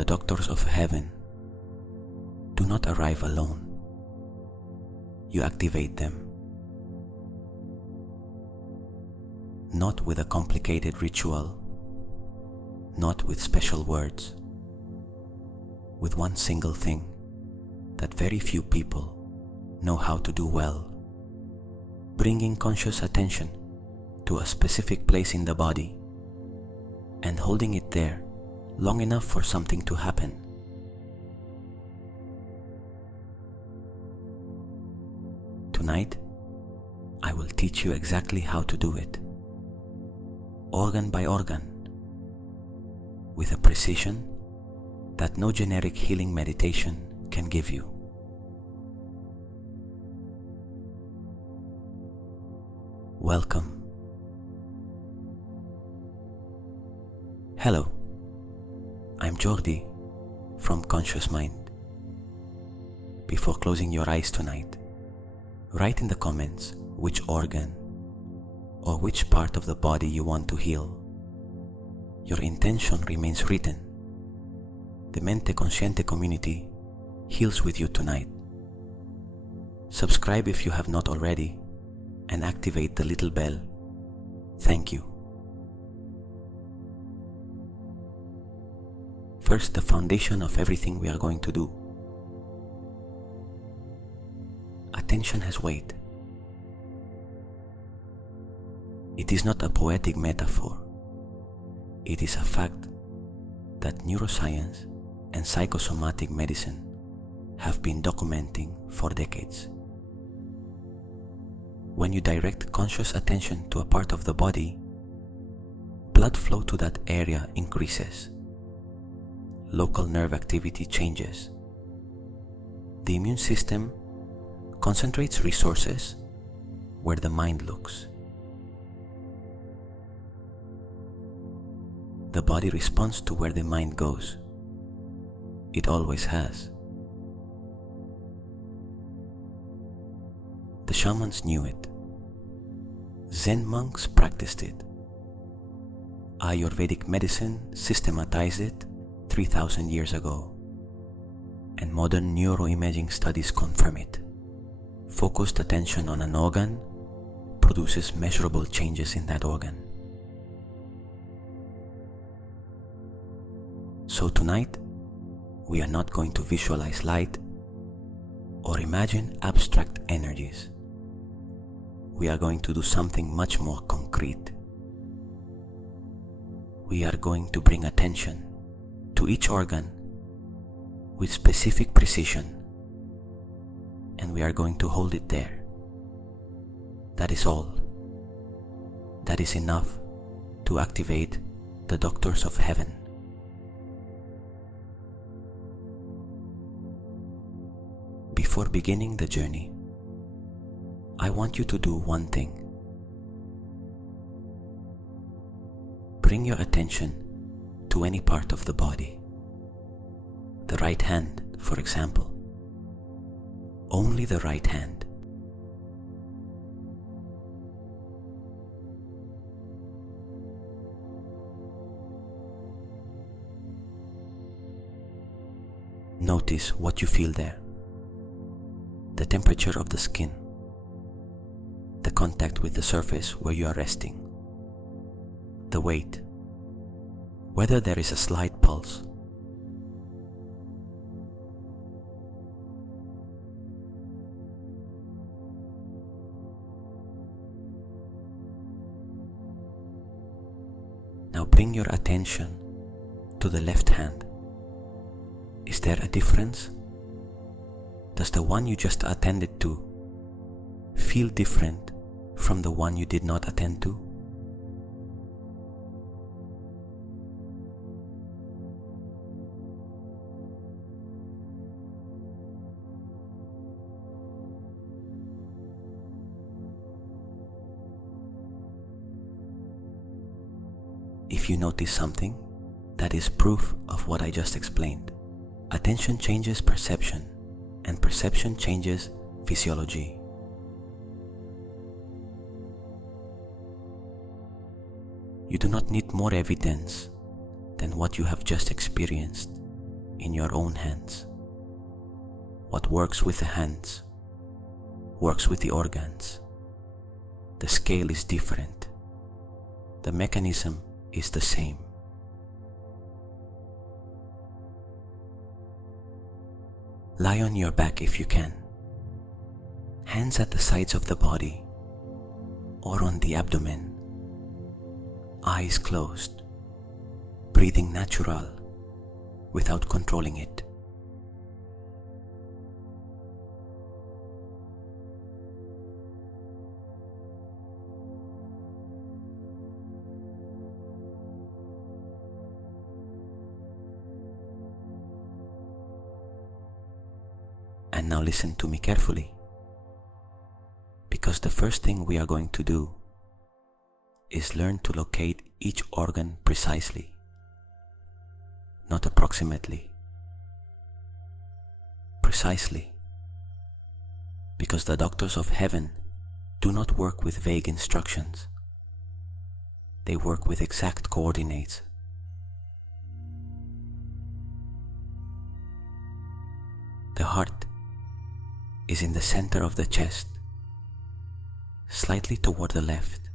The doctors of heaven do not arrive alone. You activate them. Not with a complicated ritual, not with special words, with one single thing that very few people know how to do well: bringing conscious attention to a specific place in the body and holding it there long enough for something to happen. Tonight, I will teach you exactly how to do it, organ by organ, with a precision that no generic healing meditation can give you. Welcome. Hello, I'm Jordi from Conscious Mind. Before closing your eyes tonight, write in the comments which organ or which part of the body you want to heal. Your intention remains written. The Mente Consciente community heals with you tonight. Subscribe if you have not already and activate the little bell. Thank you. First, the foundation of everything we are going to do. Attention has weight. It is not a poetic metaphor. It is a fact that neuroscience and psychosomatic medicine have been documenting for decades. When you direct conscious attention to a part of the body, blood flow to that area increases. Local nerve activity changes. The immune system concentrates resources where the mind looks. The body responds to where the mind goes. It always has. The shamans knew it. Zen monks practiced it. Ayurvedic medicine systematized it 3,000 years ago. And modern neuroimaging studies confirm it. Focused attention on an organ produces measurable changes in that organ. So tonight, we are not going to visualize light or imagine abstract energies. We are going to do something much more concrete. We are going to bring attention to each organ with specific precision, and we are going to hold it there. That is all. That is enough to activate the doctors of heaven. Before beginning the journey, I want you to do one thing. Bring your attention to any part of the body. The right hand, for example. Only the right hand. Notice what you feel there. The temperature of the skin, the contact with the surface where you are resting, the weight, whether there is a slight pulse. Now bring your attention to the left hand. Is there a difference? Does the one you just attended to feel different from the one you did not attend to? If you notice something, that is proof of what I just explained. Attention changes perception, and perception changes physiology. You do not need more evidence than what you have just experienced in your own hands. What works with the hands works with the organs. The scale is different. The mechanism is the same. Lie on your back if you can. Hands at the sides of the body or on the abdomen. Eyes closed. Breathing natural without controlling it. And now listen to me carefully, because the first thing we are going to do is learn to locate each organ precisely, not approximately. Precisely, because the doctors of heaven do not work with vague instructions. They work with exact coordinates. The heart is in the center of the chest, slightly toward the left,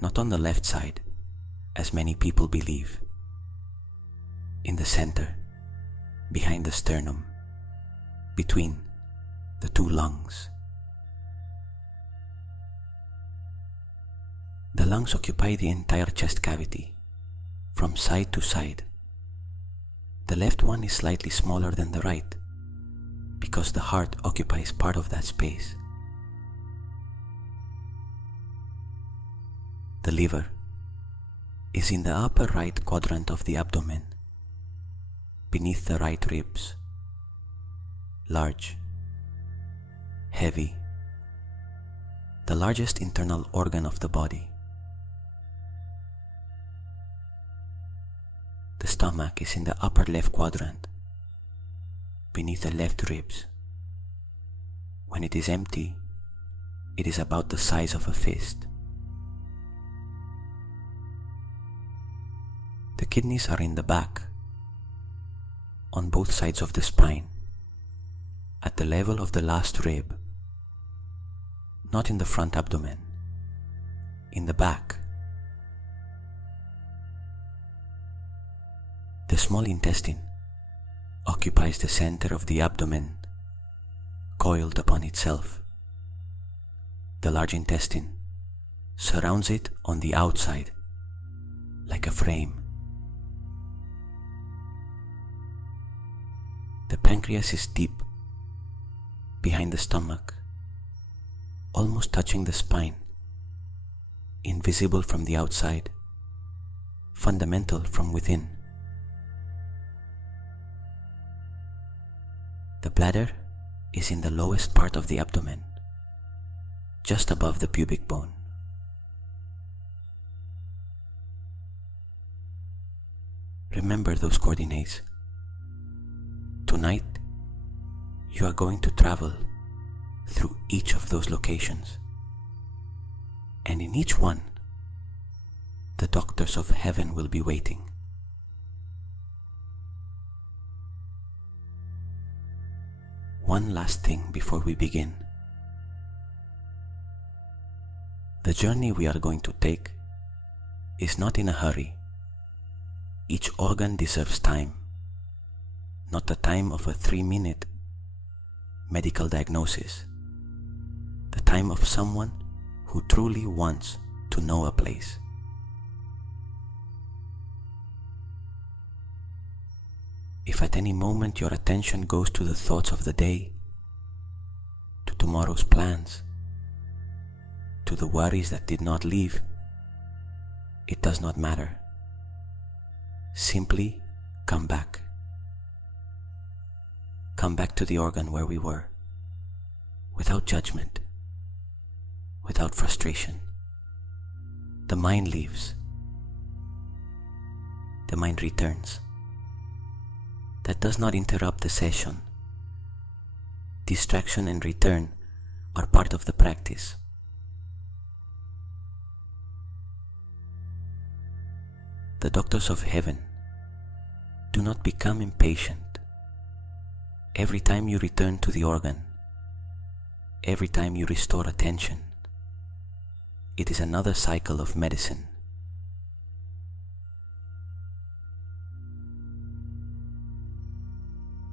not on the left side, as many people believe. In the center, behind the sternum, between the two lungs. The lungs occupy the entire chest cavity, from side to side. The left one is slightly smaller than the right, because the heart occupies part of that space. The liver is in the upper right quadrant of the abdomen, beneath the right ribs. Large, heavy, the largest internal organ of the body. The stomach is in the upper left quadrant, beneath the left ribs. When it is empty, it is about the size of a fist. The kidneys are in the back, on both sides of the spine, at the level of the last rib, not in the front abdomen, in the back. The small intestine occupies the center of the abdomen, coiled upon itself. The large intestine surrounds it on the outside, like a frame. The pancreas is deep, behind the stomach, almost touching the spine, invisible from the outside, fundamental from within. The bladder is in the lowest part of the abdomen, just above the pubic bone. Remember those coordinates. Tonight, you are going to travel through each of those locations, and in each one, the doctors of heaven will be waiting. One last thing before we begin. The journey we are going to take is not in a hurry. Each organ deserves time, not the time of a 3-minute medical diagnosis, the time of someone who truly wants to know a place. If at any moment your attention goes to the thoughts of the day, to tomorrow's plans, to the worries that did not leave, it does not matter. Simply come back. Come back to the organ where we were, without judgment, without frustration. The mind leaves. The mind returns. That does not interrupt the session. Distraction and return are part of the practice. The doctors of heaven Do not become impatient. Every time you return to the organ, every time you restore attention, it is another cycle of medicine.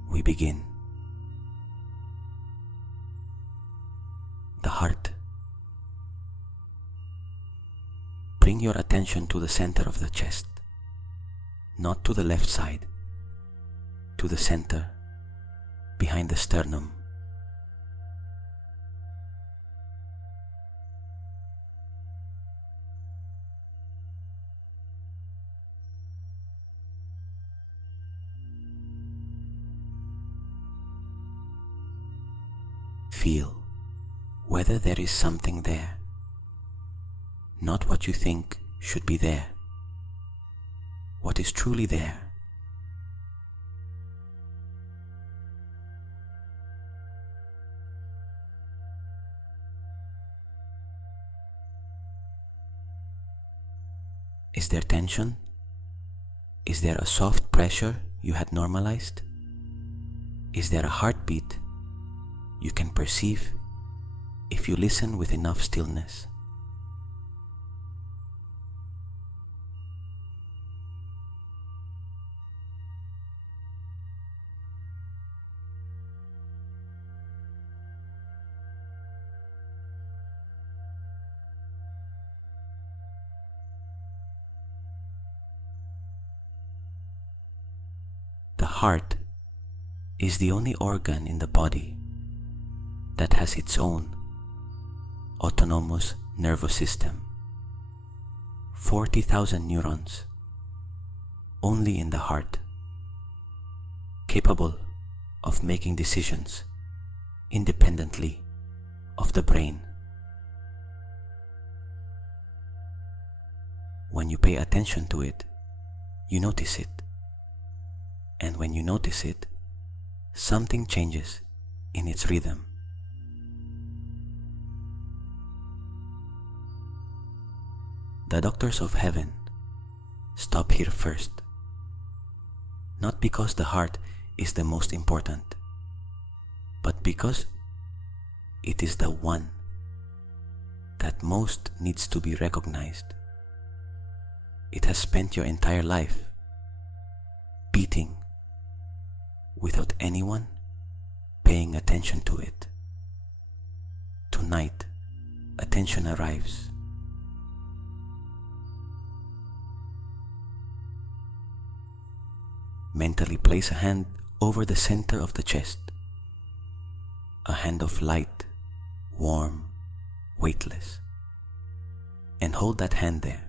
We begin. The heart. Bring your attention to the center of the chest, not to the left side, to the center, behind the sternum. Feel whether there is something there, not what you think should be there, what is truly there. Is there tension? Is there a soft pressure you had normalized? Is there a heartbeat you can perceive if you listen with enough stillness? The heart is the only organ in the body that has its own autonomous nervous system. 40,000 neurons only in the heart, capable of making decisions independently of the brain. When you pay attention to it, you notice it. And when you notice it, something changes in its rhythm. The doctors of heaven stop here first, not because the heart is the most important, but because it is the one that most needs to be recognized. It has spent your entire life beating without anyone paying attention to it. Tonight, attention arrives. Mentally place a hand over the center of the chest, a hand of light, warm, weightless, and hold that hand there.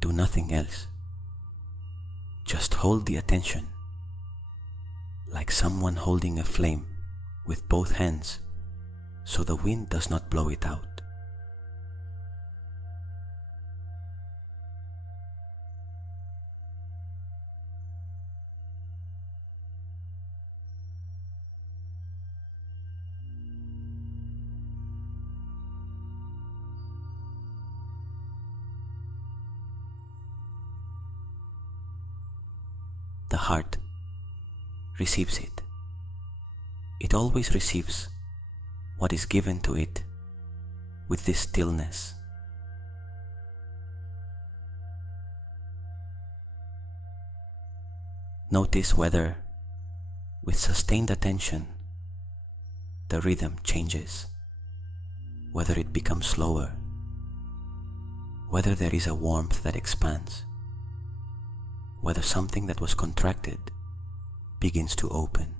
Do nothing else. Just hold the attention, like someone holding a flame with both hands, so the wind does not blow it out. The heart receives it. It always receives what is given to it with this stillness. Notice whether, with sustained attention, the rhythm changes, whether it becomes slower, whether there is a warmth that expands, whether something that was contracted begins to open.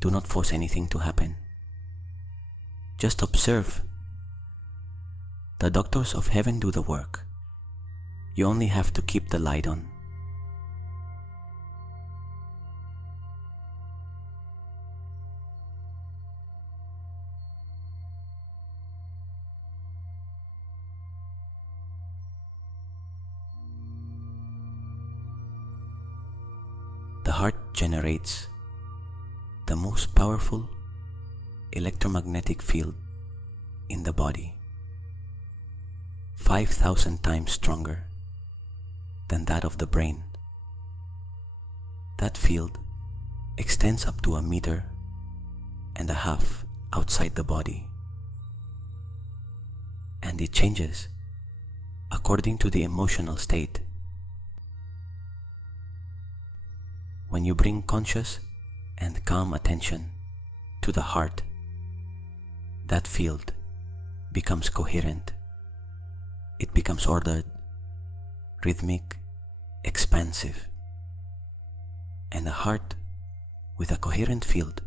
Do not force anything to happen. Just observe. The doctors of heaven do the work. You only have to keep the light on. The heart generates the most powerful electromagnetic field in the body, 5,000 times stronger than that of the brain. That field extends up to 1.5 meters outside the body, and it changes according to the emotional state. When you bring conscious and calm attention to the heart, that field becomes coherent. It becomes ordered, rhythmic, expansive. And a heart with a coherent field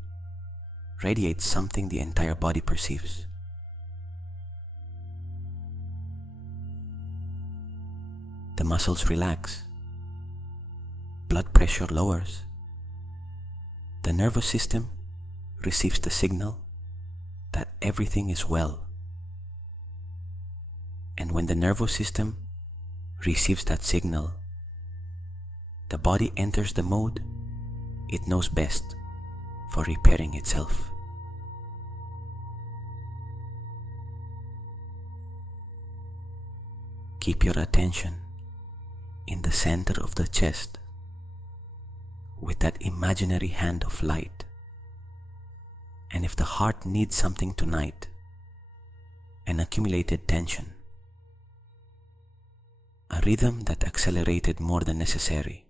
radiates something the entire body perceives. The muscles relax, blood pressure lowers, the nervous system receives the signal that everything is well. And when the nervous system receives that signal, the body enters the mode it knows best for repairing itself. Keep your attention in the center of the chest with that imaginary hand of light. And if the heart needs something tonight, an accumulated tension, a rhythm that accelerated more than necessary,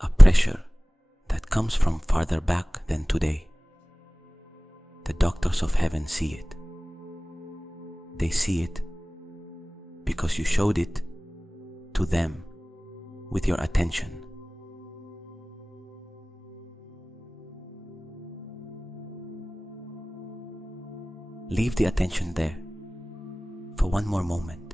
a pressure that comes from farther back than today, the doctors of heaven see it. They see it because you showed it to them with your attention. Leave the attention there for one more moment.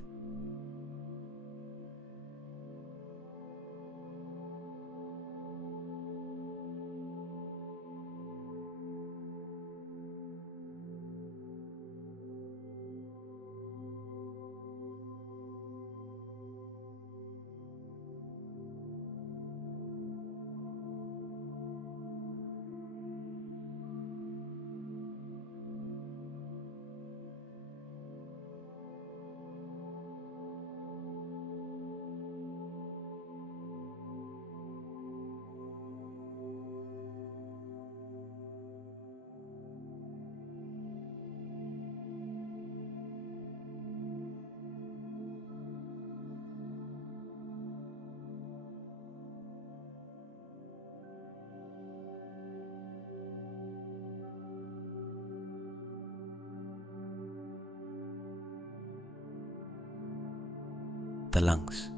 The lungs.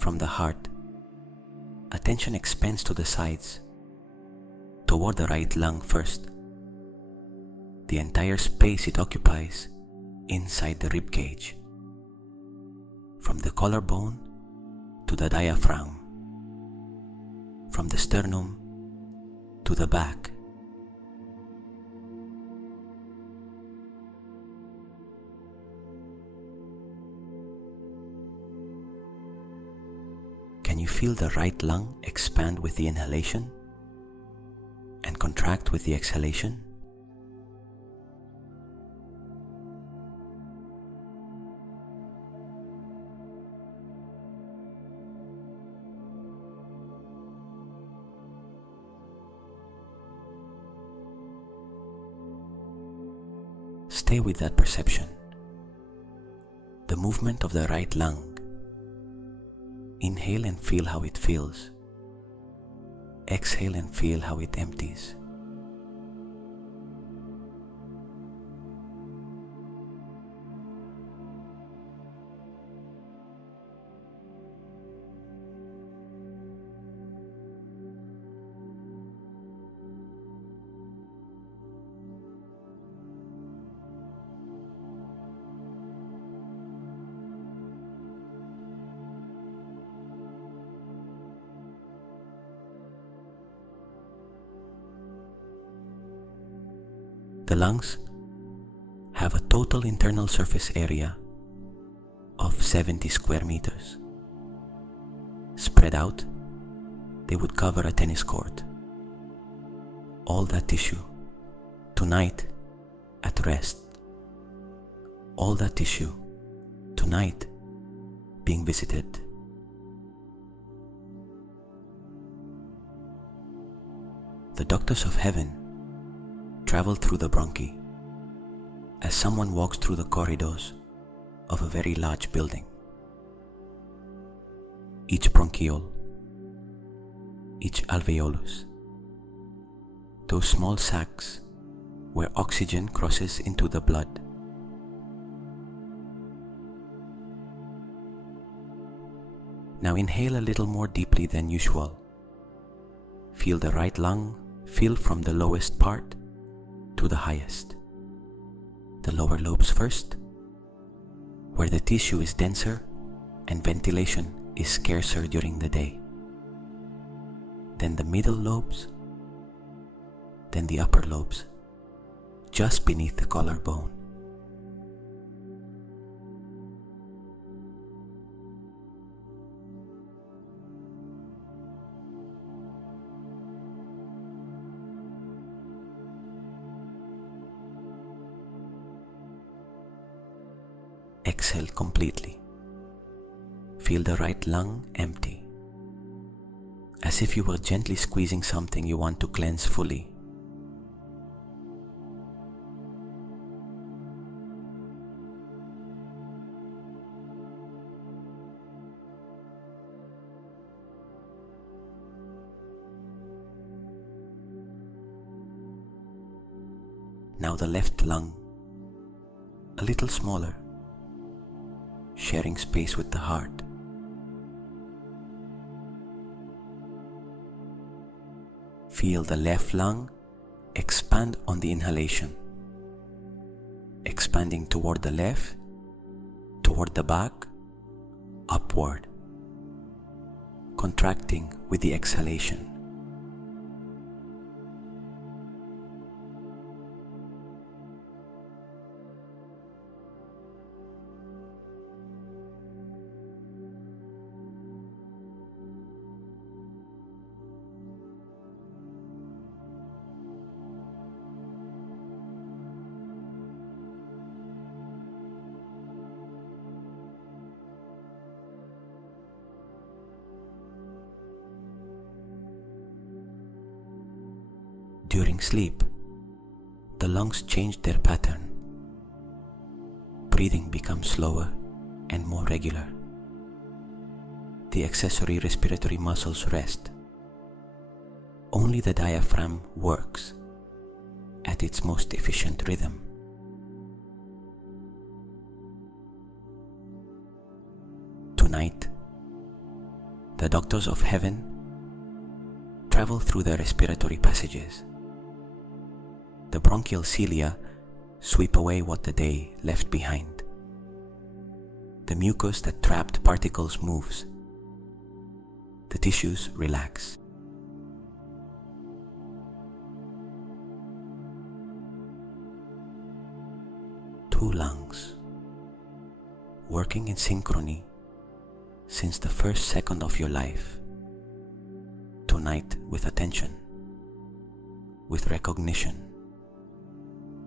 From the heart, attention expands to the sides, toward the right lung first. The entire space it occupies inside the rib cage, from the collarbone to the diaphragm, from the sternum to the back. Can you feel the right lung expand with the inhalation and contract with the exhalation? Stay with that perception, the movement of the right lung. Inhale and feel how it feels. Exhale and feel how it empties. The lungs have a total internal surface area of 70 square meters. Spread out, they would cover a tennis court. All that tissue, tonight, at rest. All that tissue, tonight, being visited. The doctors of heaven travel through the bronchi as someone walks through the corridors of a very large building. Each bronchiole, each alveolus, those small sacs where oxygen crosses into the blood. Now inhale a little more deeply than usual. Feel the right lung fill from the lowest part to the highest. The lower lobes first, where the tissue is denser and ventilation is scarcer during the day. Then the middle lobes, then the upper lobes, just beneath the collarbone. Exhale completely. Feel the right lung empty, as if you were gently squeezing something you want to cleanse fully. Now the left lung, a little smaller, sharing space with the heart. Feel the left lung expand on the inhalation, expanding toward the left, toward the back, upward, contracting with the exhalation. During sleep, the lungs change their pattern. Breathing becomes slower and more regular. The accessory respiratory muscles rest. Only the diaphragm works at its most efficient rhythm. Tonight, the doctors of heaven travel through the respiratory passages. The bronchial cilia sweep away what the day left behind. The mucus that trapped particles moves. The tissues relax. Two lungs, working in synchrony since the first second of your life. Tonight with attention, with recognition,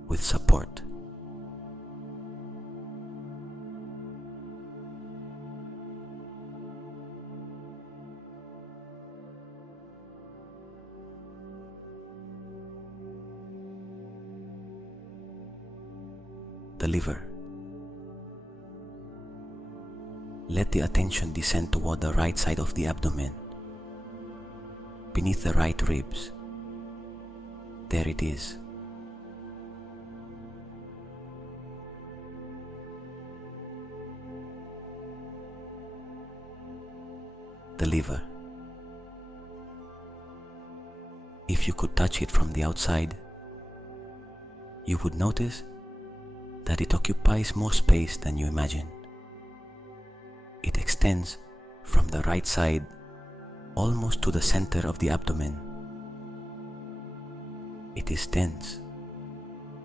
with support. The liver. Let the attention descend toward the right side of the abdomen, beneath the right ribs. There it is. The liver. If you could touch it from the outside, you would notice that it occupies more space than you imagine. It extends from the right side almost to the center of the abdomen. It is dense,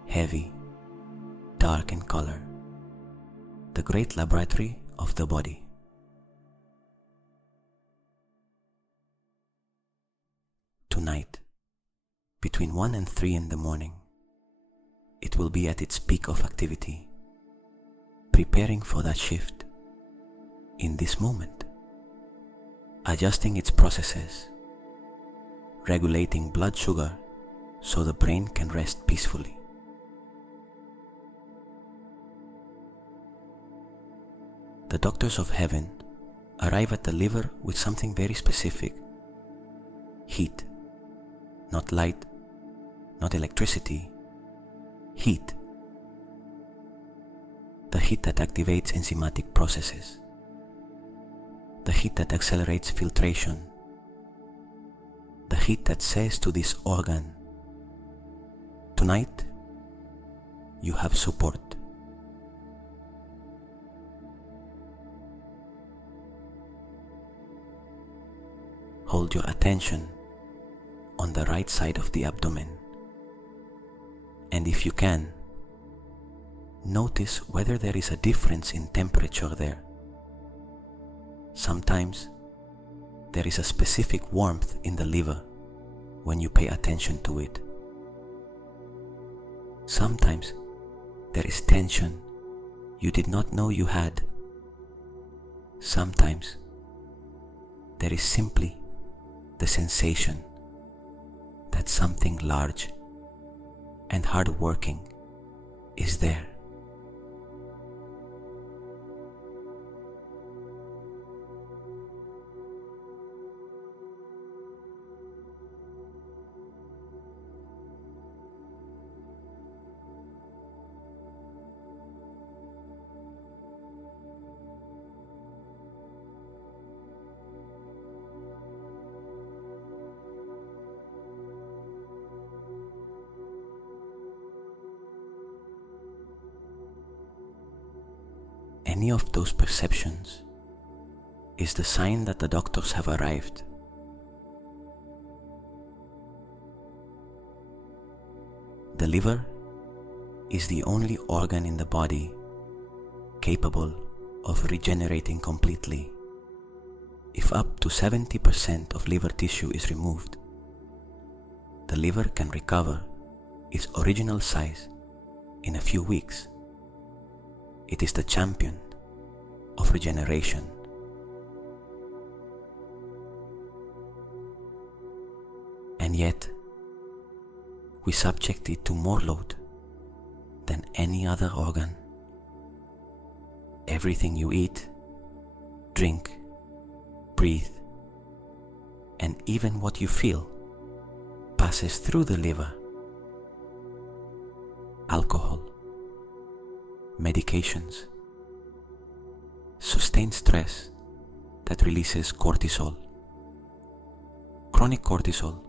heavy, dark in color, the great laboratory of the body. Tonight, between 1 and 3 in the morning, it will be at its peak of activity, preparing for that shift in this moment, adjusting its processes, regulating blood sugar so the brain can rest peacefully. The doctors of heaven arrive at the liver with something very specific: heat. Not light, not electricity, heat. The heat that activates enzymatic processes. The heat that accelerates filtration. The heat that says to this organ, tonight you have support. Hold your attention on the right side of the abdomen, and if you can, notice whether there is a difference in temperature there. Sometimes there is a specific warmth in the liver when you pay attention to it. Sometimes there is tension you did not know you had. Sometimes there is simply the sensation that something large and hard-working is there. Any of those perceptions is the sign that the doctors have arrived. The liver is the only organ in the body capable of regenerating completely. If up to 70% of liver tissue is removed, the liver can recover its original size in a few weeks. It is the champion of regeneration. And yet, we subject it to more load than any other organ. Everything you eat, drink, breathe, and even what you feel passes through the liver. Alcohol, medications, sustained stress that releases cortisol. Chronic cortisol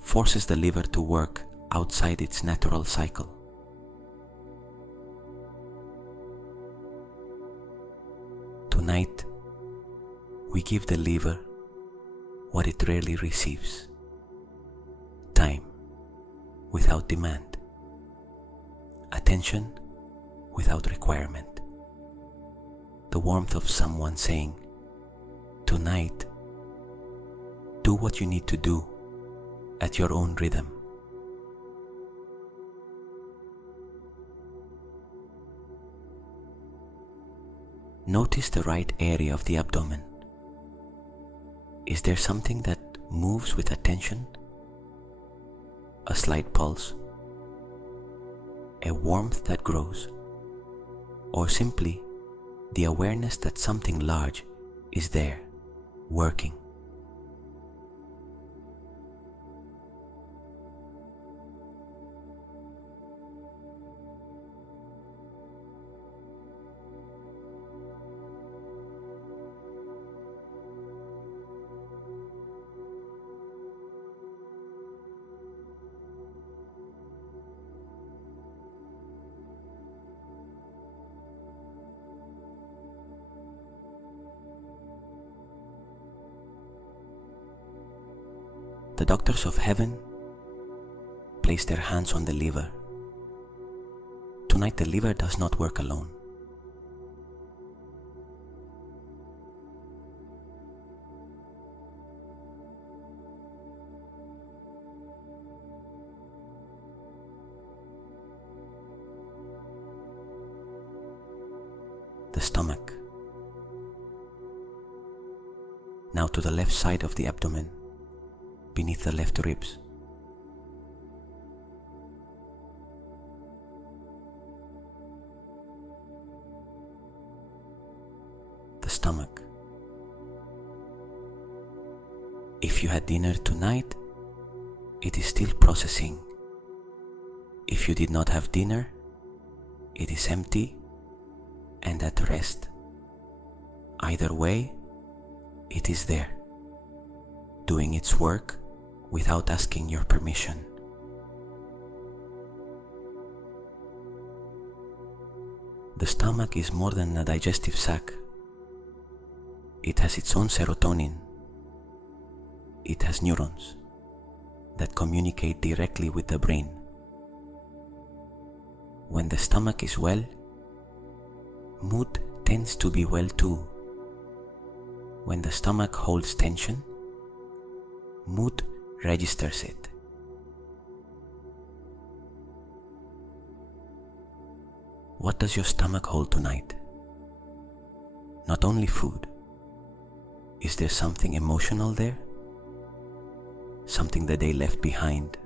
forces the liver to work outside its natural cycle. Tonight, we give the liver what it rarely receives: time without demand, attention without requirement, the warmth of someone saying, tonight, do what you need to do at your own rhythm. Notice the right area of the abdomen. Is there something that moves with attention? A slight pulse? A warmth that grows? Or simply the awareness that something large is there, working? The doctors of heaven place their hands on the liver tonight the liver does not work alone. The stomach. Now to the left side of the abdomen, beneath the left ribs. The stomach. If you had dinner tonight, it is still processing. If you did not have dinner, it is empty and at rest. Either way, it is there, doing its work without asking your permission. The stomach is more than a digestive sac. It has its own serotonin. It has neurons that communicate directly with the brain. When the stomach is well, mood tends to be well too. When the stomach holds tension, mood registers it. What does your stomach hold tonight? Not only food. Is there something emotional there? Something the day left behind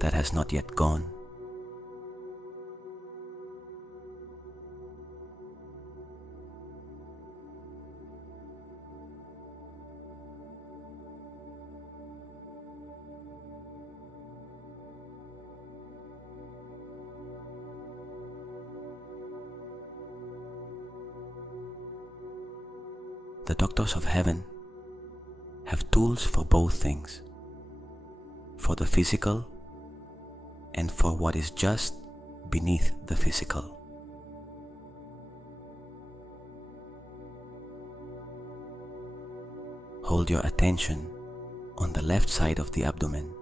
that has not yet gone? The doctors of heaven have tools for both things, for the physical and for what is just beneath the physical. Hold your attention on the left side of the abdomen,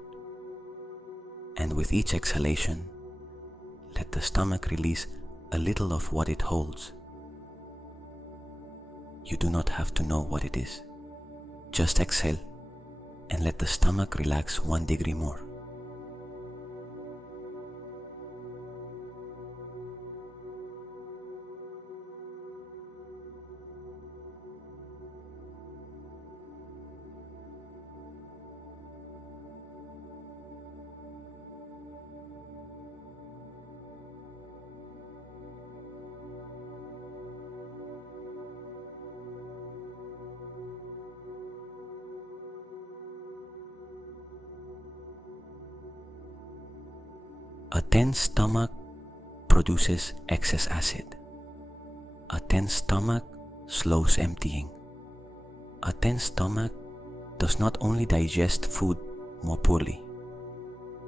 and with each exhalation, let the stomach release a little of what it holds. You do not have to know what it is. Just exhale and let the stomach relax 1 degree more. A tense stomach produces excess acid. A tense stomach slows emptying. A tense stomach does not only digest food more poorly,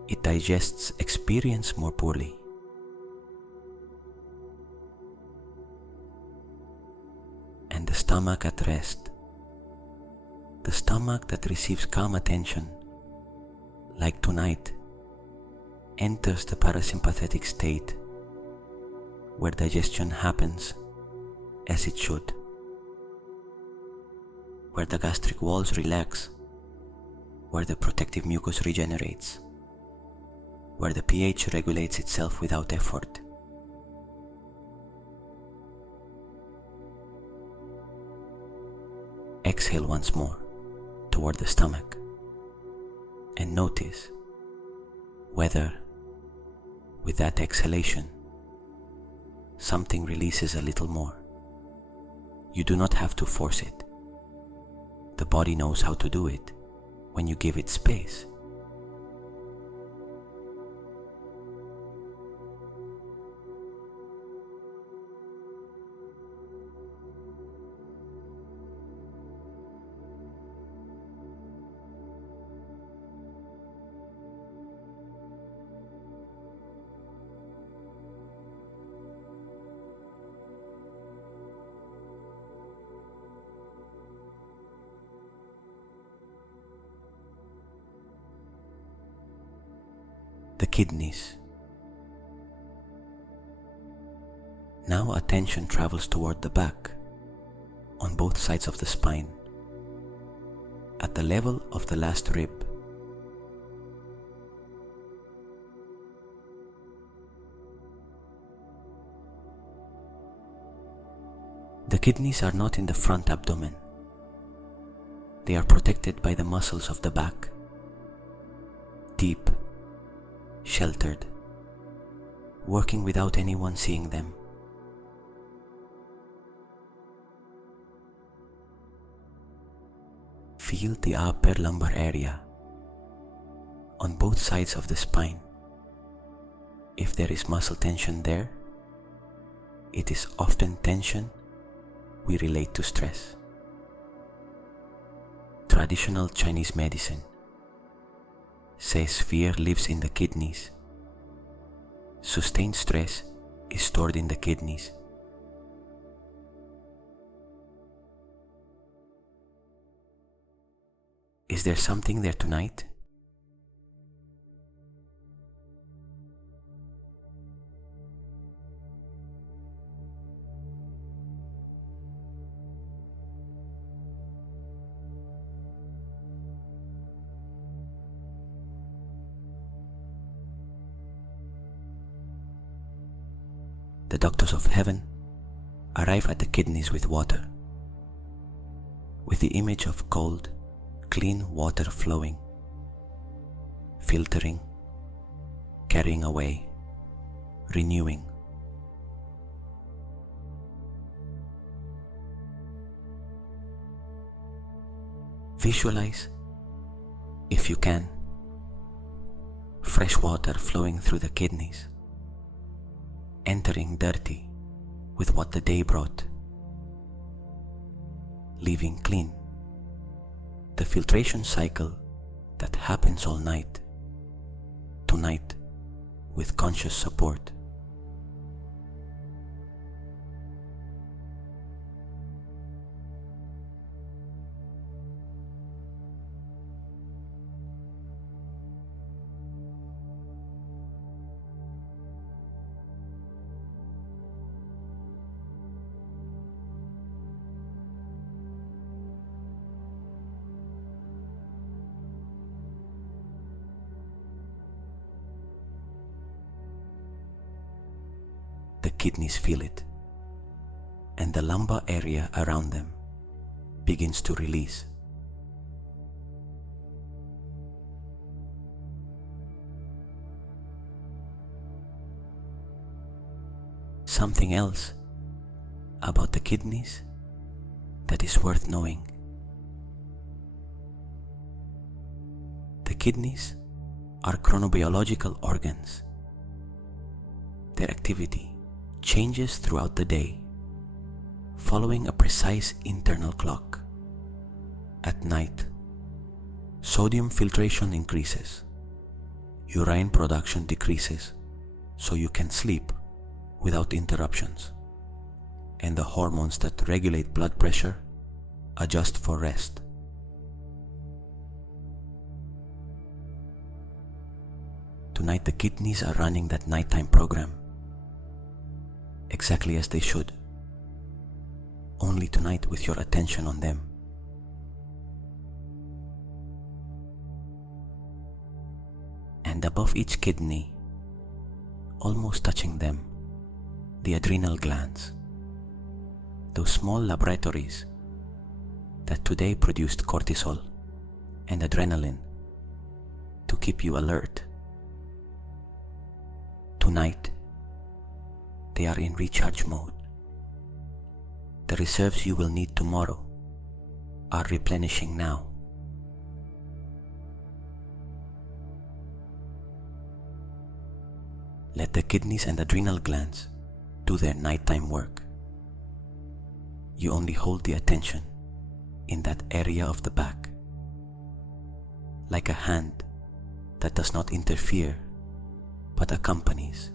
it digests experience more poorly. And the stomach at rest, the stomach that receives calm attention, like tonight, enters the parasympathetic state where digestion happens as it should, where the gastric walls relax, where the protective mucus regenerates, where the pH regulates itself without effort. Exhale once more toward the stomach and notice whether, with that exhalation, something releases a little more. You do not have to force it. The body knows how to do it when you give it space. The kidneys. Now attention travels toward the back, on both sides of the spine, at the level of the last rib. The kidneys are not in the front abdomen. They are protected by the muscles of the back, deep, sheltered, working without anyone seeing them. Feel the upper lumbar area on both sides of the spine. If there is muscle tension there, it is often tension we relate to stress. Traditional Chinese medicine says fear lives in the kidneys. Sustained stress is stored in the kidneys. Is there something there tonight? The doctors of heaven arrive at the kidneys with water, with the image of cold, clean water flowing, filtering, carrying away, renewing. Visualize, if you can, fresh water flowing through the kidneys, entering dirty with what the day brought, leaving clean. The filtration cycle that happens all night, tonight, with conscious support. The kidneys feel it, and the lumbar area around them begins to release. Something else about the kidneys that is worth knowing. The kidneys are chronobiological organs. Their activity changes throughout the day, following a precise internal clock. At night, sodium filtration increases, urine production decreases, so you can sleep without interruptions, and the hormones that regulate blood pressure adjust for rest. Tonight the kidneys are running that nighttime program, exactly as they should, only tonight with your attention on them. And above each kidney, almost touching them, the adrenal glands, those small laboratories that today produced cortisol and adrenaline to keep you alert. Tonight, they are in recharge mode. The reserves you will need tomorrow are replenishing now. Let the kidneys and adrenal glands do their nighttime work. You only hold the attention in that area of the back, like a hand that does not interfere but accompanies.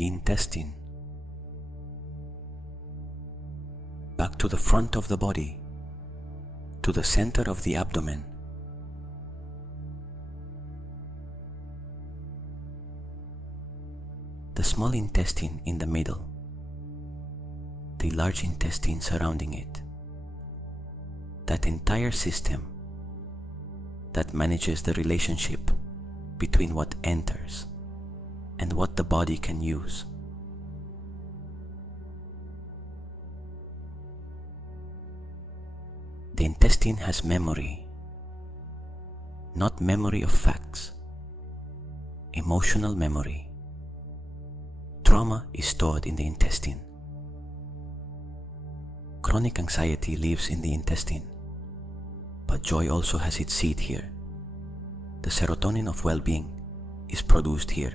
the intestine, back to the front of the body, to the center of the abdomen. The small intestine in the middle, the large intestine surrounding it, that entire system that manages the relationship between what enters and what the body can use. The intestine has memory, not memory of facts, emotional memory. Trauma is stored in the intestine. Chronic anxiety lives in the intestine, but joy also has its seat here. The serotonin of well-being is produced here.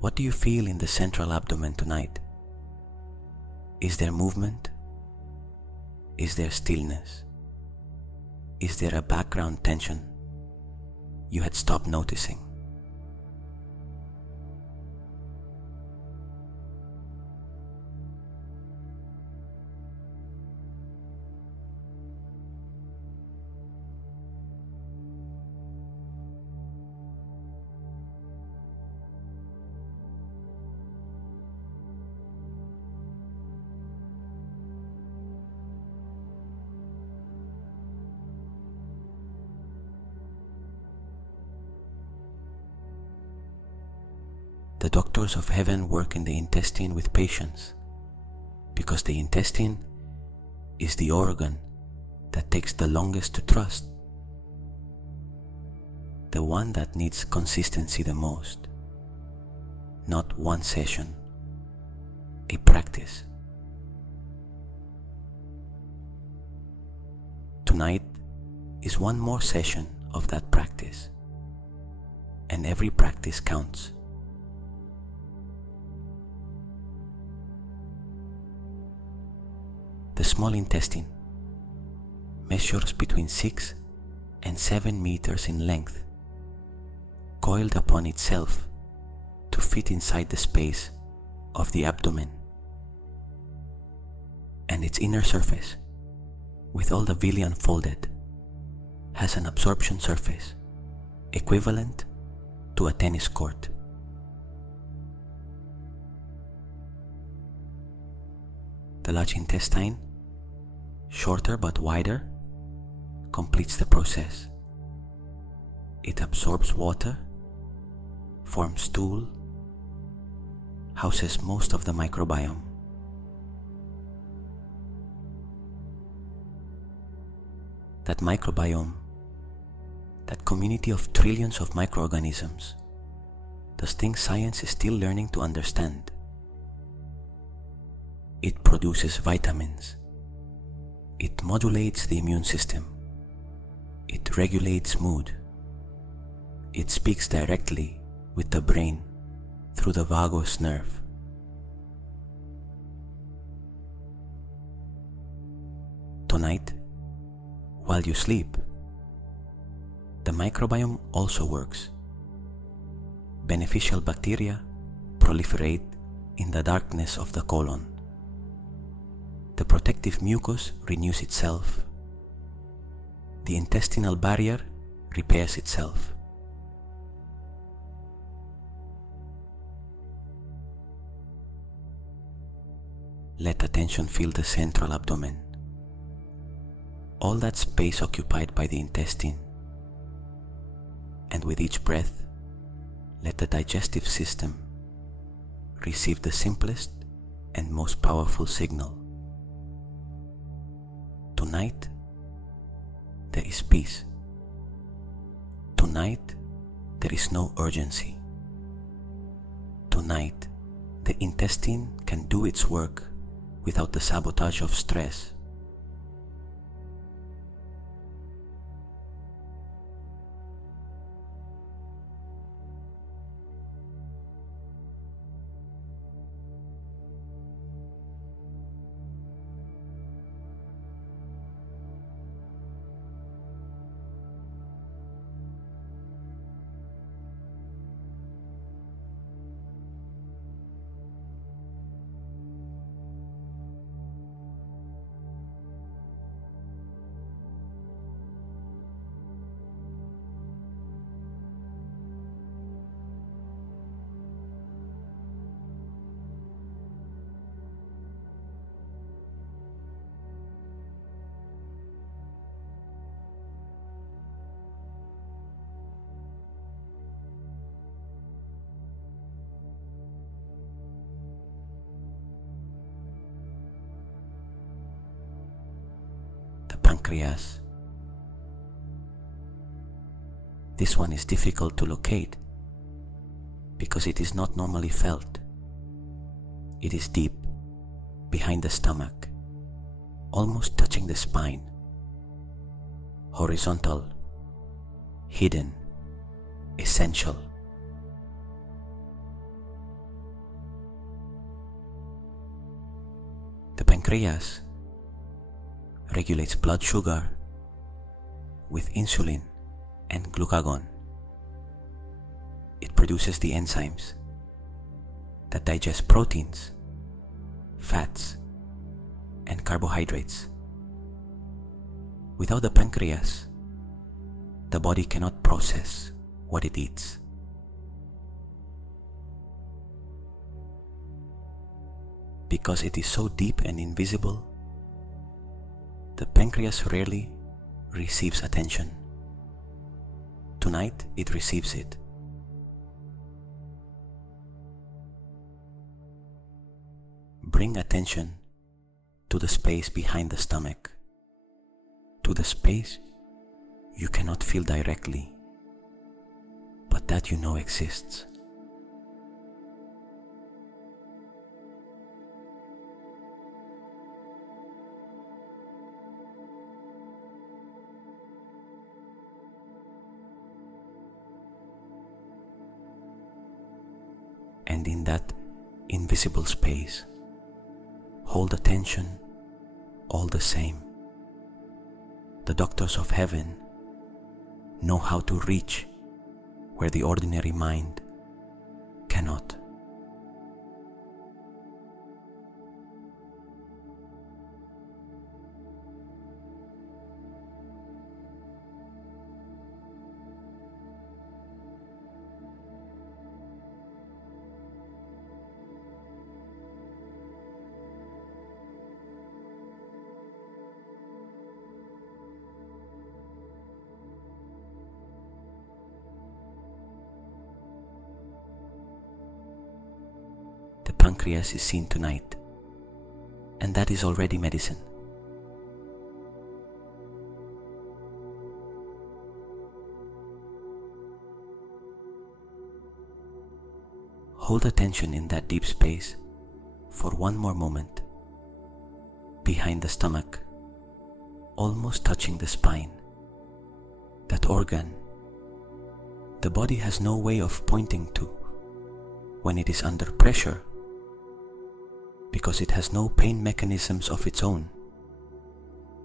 What do you feel in the central abdomen tonight? Is there movement? Is there stillness? Is there a background tension you had stopped noticing? The doctors of heaven work in the intestine with patience, because the intestine is the organ that takes the longest to trust, the one that needs consistency the most, not one session, a practice. Tonight is one more session of that practice, and every practice counts. The small intestine measures between 6 and 7 meters in length, coiled upon itself to fit inside the space of the abdomen. And its inner surface, with all the villi unfolded, has an absorption surface equivalent to a tennis court. The large intestine, shorter but wider, completes the process. It absorbs water, forms stool, houses most of the microbiome. That microbiome, that community of trillions of microorganisms, those things science is still learning to understand. It produces vitamins. It modulates the immune system. It regulates mood. It speaks directly with the brain through the vagus nerve. Tonight, while you sleep, the microbiome also works. Beneficial bacteria proliferate in the darkness of the colon. The protective mucus renews itself. The intestinal barrier repairs itself. Let attention fill the central abdomen. All that space occupied by the intestine. And with each breath, let the digestive system receive the simplest and most powerful signal. Tonight, there is peace. Tonight, there is no urgency. Tonight, the intestine can do its work without the sabotage of stress. pancreas. This one is difficult to locate because it is not normally felt. It is deep behind the stomach, almost touching the spine, horizontal, hidden, essential. The pancreas regulates blood sugar with insulin and glucagon. It produces the enzymes that digest proteins, fats, and carbohydrates. Without the pancreas, the body cannot process what it eats. Because it is so deep and invisible, the pancreas rarely receives attention. Tonight, it receives it. Bring attention to the space behind the stomach, to the space you cannot feel directly, but that you know exists. And in that invisible space, hold attention all the same. The doctors of heaven know how to reach where the ordinary mind cannot. The pancreas is seen tonight, and that is already medicine. Hold attention in that deep space for one more moment, behind the stomach, almost touching the spine. That organ, the body has no way of pointing to when it is under pressure, because it has no pain mechanisms of its own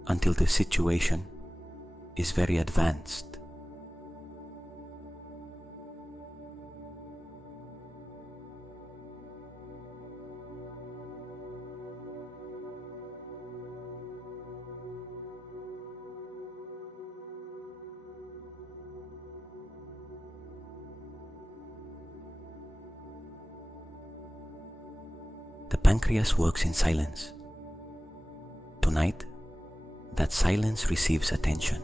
until the situation is very advanced. The pancreas works in silence. Tonight, that silence receives attention.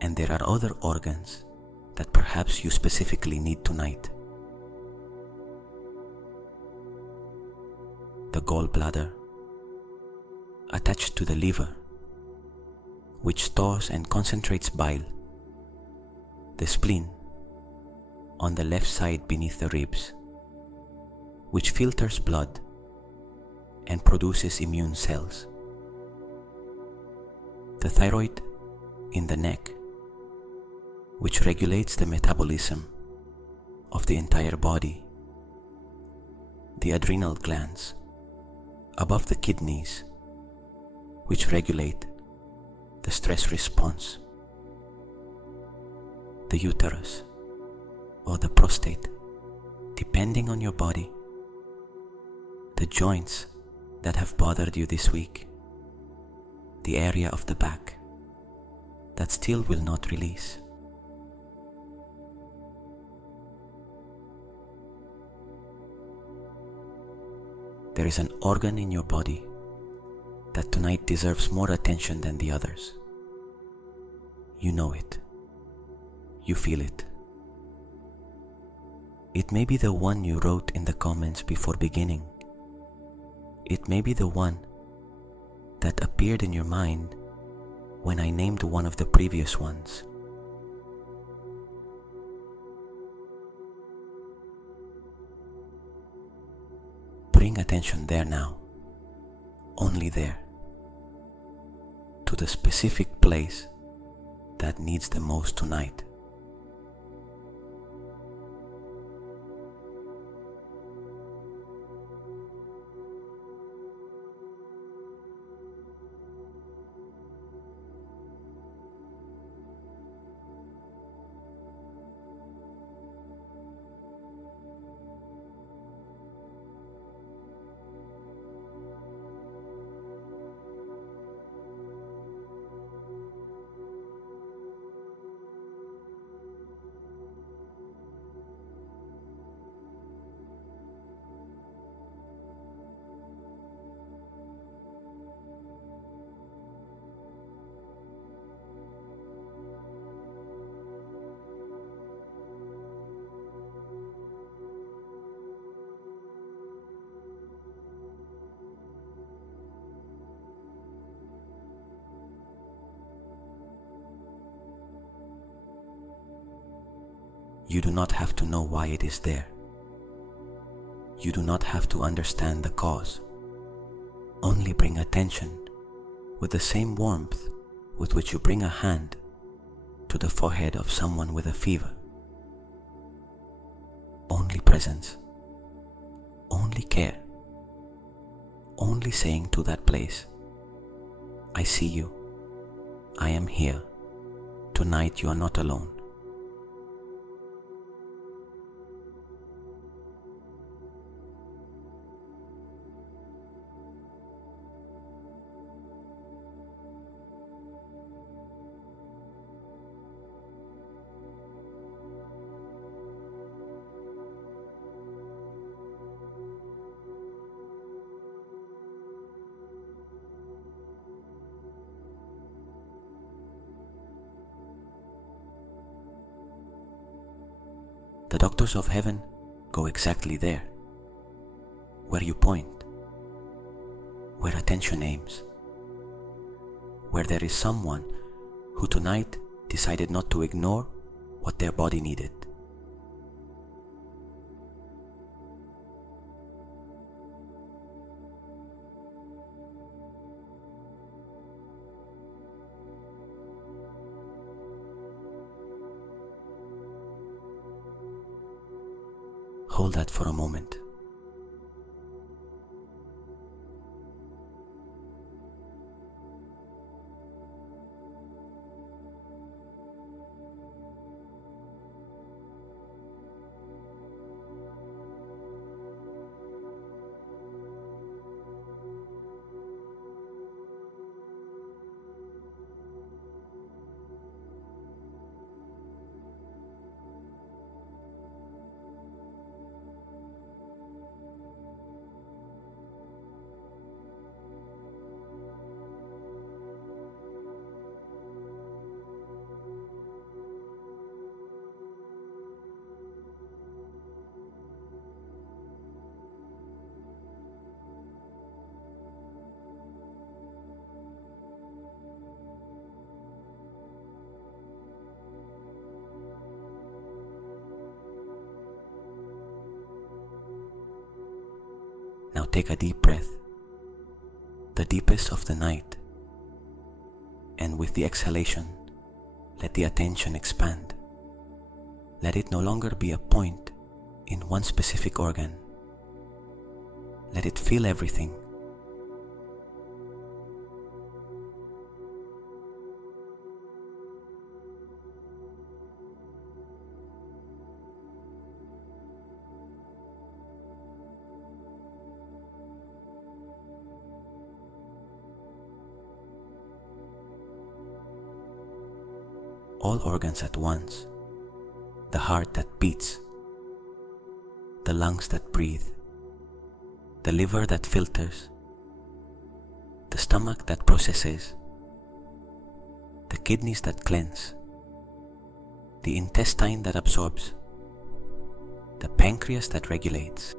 And there are other organs that perhaps you specifically need tonight. The gallbladder, attached to the liver, which stores and concentrates bile. The spleen, on the left side beneath the ribs, which filters blood and produces immune cells. The thyroid in the neck, which regulates the metabolism of the entire body. The adrenal glands, above the kidneys, which regulate the stress response. The uterus or the prostate, depending on your body. The joints that have bothered you this week. The area of the back that still will not release. There is an organ in your body that tonight deserves more attention than the others. You know it. You feel it. It may be the one you wrote in the comments before beginning. It may be the one that appeared in your mind when I named one of the previous ones. Bring attention there now, only there, to the specific place that needs the most tonight. You do not have to know why it is there. You do not have to understand the cause. Only bring attention with the same warmth with which you bring a hand to the forehead of someone with a fever. Only presence, only care, only saying to that place, I see you, I am here, tonight you are not alone. The doctors of heaven go exactly there, where you point, where attention aims, where there is someone who tonight decided not to ignore what their body needed. Hold that for a moment. Now take a deep breath, the deepest of the night, and with the exhalation, let the attention expand. Let it no longer be a point in one specific organ. Let it fill everything. All organs at once, the heart that beats, the lungs that breathe, the liver that filters, the stomach that processes, the kidneys that cleanse, the intestine that absorbs, the pancreas that regulates.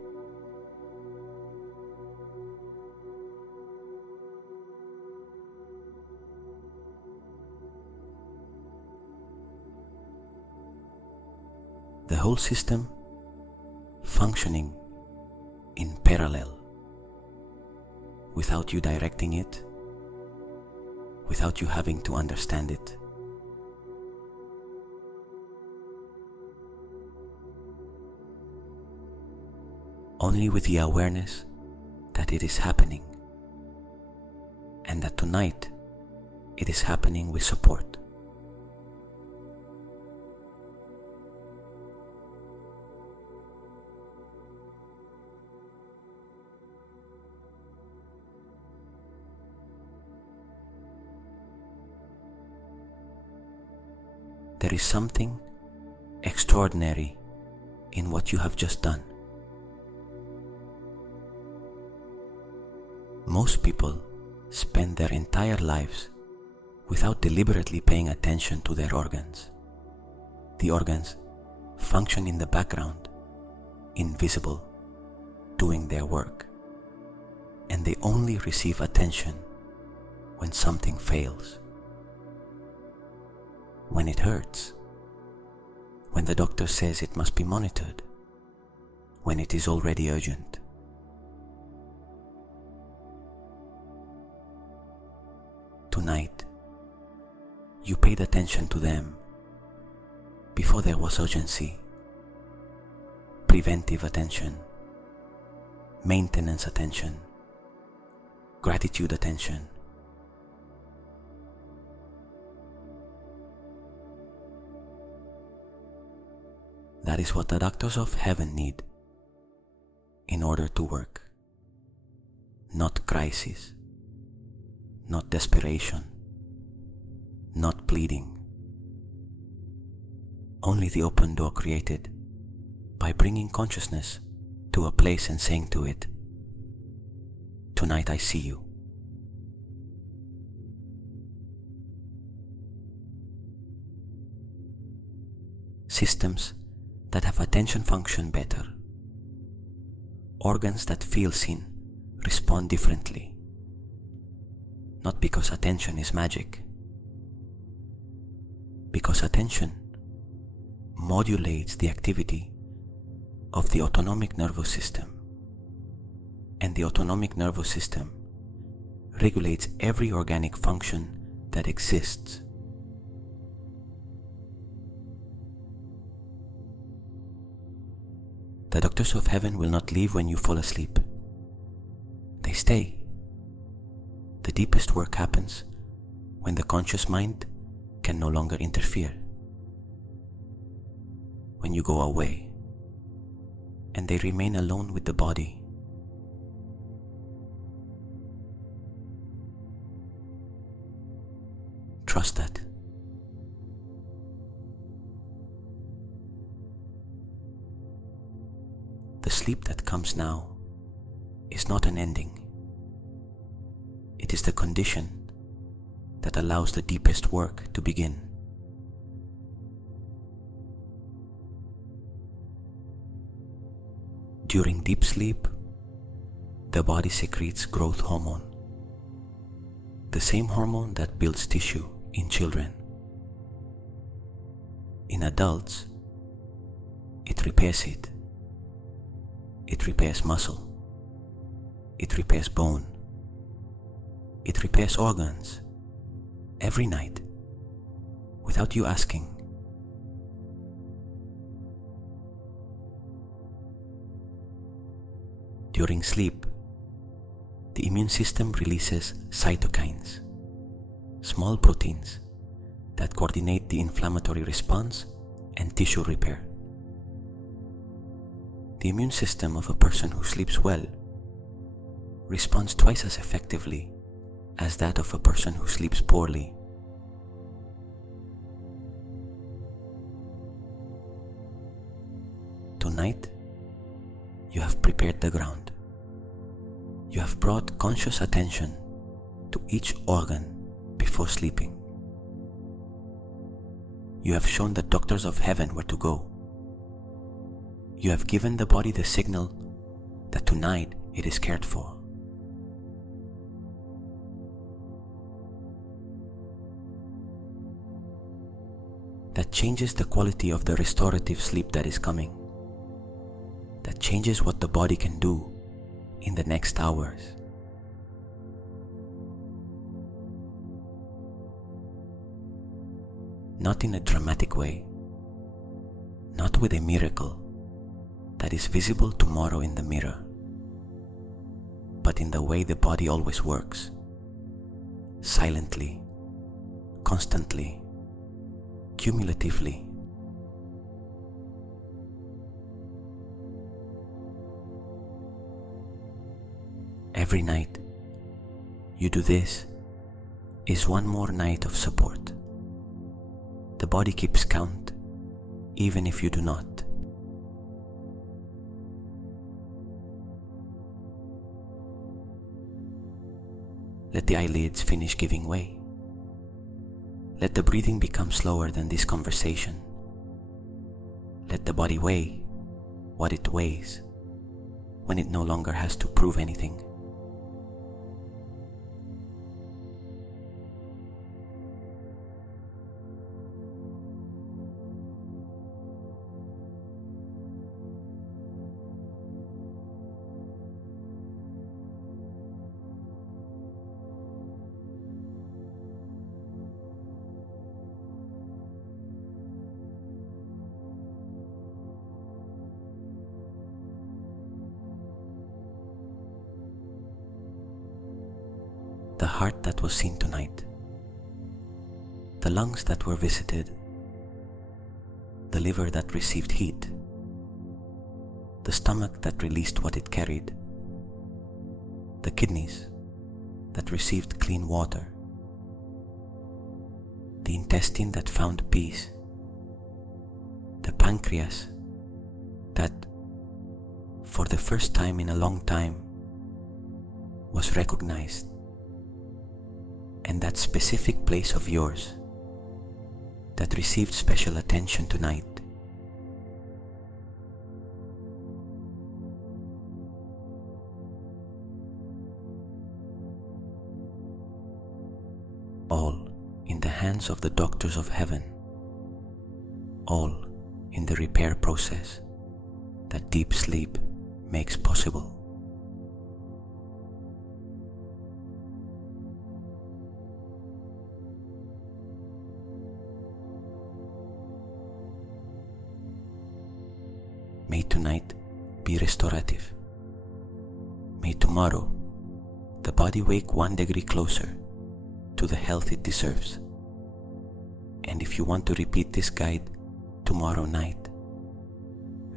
The whole system functioning in parallel, without you directing it, without you having to understand it. Only with the awareness that it is happening, and that tonight it is happening with support. There is something extraordinary in what you have just done. Most people spend their entire lives without deliberately paying attention to their organs. The organs function in the background, invisible, doing their work, and they only receive attention when something fails. When it hurts, when the doctor says it must be monitored, when it is already urgent. Tonight, you paid attention to them before there was urgency, preventive attention, maintenance attention, gratitude attention. That is what the doctors of heaven need in order to work. Not crisis, not desperation, not pleading. Only the open door created by bringing consciousness to a place and saying to it, "Tonight I see you." Systems that have attention function better. Organs that feel seen respond differently. Not because attention is magic, because attention modulates the activity of the autonomic nervous system, and the autonomic nervous system regulates every organic function that exists. The doctors of heaven will not leave when you fall asleep. They stay. The deepest work happens when the conscious mind can no longer interfere. When you go away and they remain alone with the body. Trust that. The sleep that comes now is not an ending. It is the condition that allows the deepest work to begin. During deep sleep, the body secretes growth hormone, the same hormone that builds tissue in children. In adults, it repairs it. It repairs muscle. It repairs bone. It repairs organs every night without you asking. During sleep, the immune system releases cytokines, small proteins that coordinate the inflammatory response and tissue repair. The immune system of a person who sleeps well responds twice as effectively as that of a person who sleeps poorly. Tonight, you have prepared the ground. You have brought conscious attention to each organ before sleeping. You have shown the doctors of heaven where to go. You have given the body the signal that tonight it is cared for. That changes the quality of the restorative sleep that is coming. That changes what the body can do in the next hours. Not in a dramatic way, not with a miracle that is visible tomorrow in the mirror, but in the way the body always works, silently, constantly, cumulatively. Every night you do this is one more night of support. The body keeps count, even if you do not. Let the eyelids finish giving way. Let the breathing become slower than this conversation. Let the body weigh what it weighs when it no longer has to prove anything. The heart that was seen tonight, the lungs that were visited, the liver that received heat, the stomach that released what it carried, the kidneys that received clean water, the intestine that found peace, the pancreas that, for the first time in a long time, was recognized, and that specific place of yours that received special attention tonight. All in the hands of the doctors of heaven, all in the repair process that deep sleep makes possible. May tonight be restorative. May tomorrow the body wake 1 degree closer to the health it deserves. And if you want to repeat this guide tomorrow night,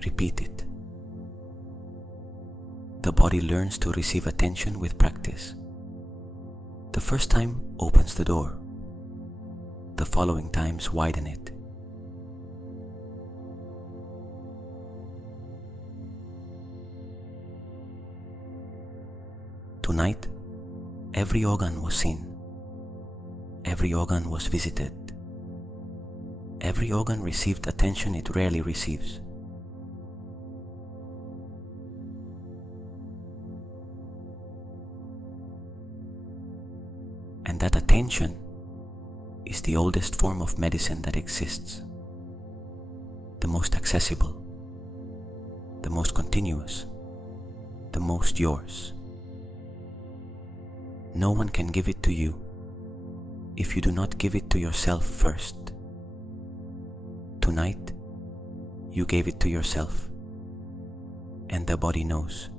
repeat it. The body learns to receive attention with practice. The first time opens the door. The following times widen it. Tonight, every organ was seen. Every organ was visited. Every organ received attention it rarely receives. And that attention is the oldest form of medicine that exists, the most accessible, the most continuous, the most yours. No one can give it to you if you do not give it to yourself first. Tonight, you gave it to yourself, and the body knows.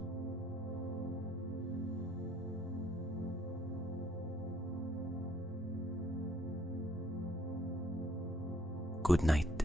Good night.